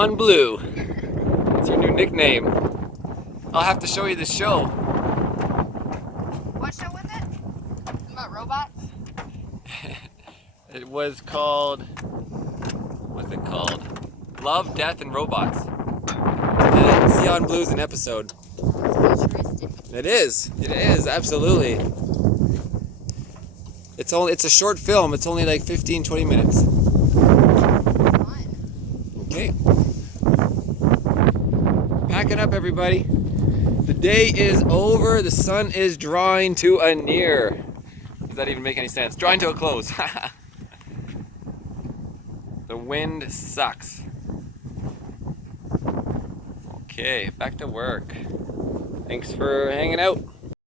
Neon Blue. It's your new nickname. I'll have to show you the show. What show was it? Something about robots? It was called, what's it called? Love, Death, and Robots. And Neon Blue is an episode. Sounds futuristic. It is, absolutely. It's a short film, it's only like 15-20 minutes. Fun. Okay. Packing up, everybody. The day is over, the sun is drawing to a near. Does that even make any sense? Drawing to a close. The wind sucks. Okay, back to work. Thanks for hanging out.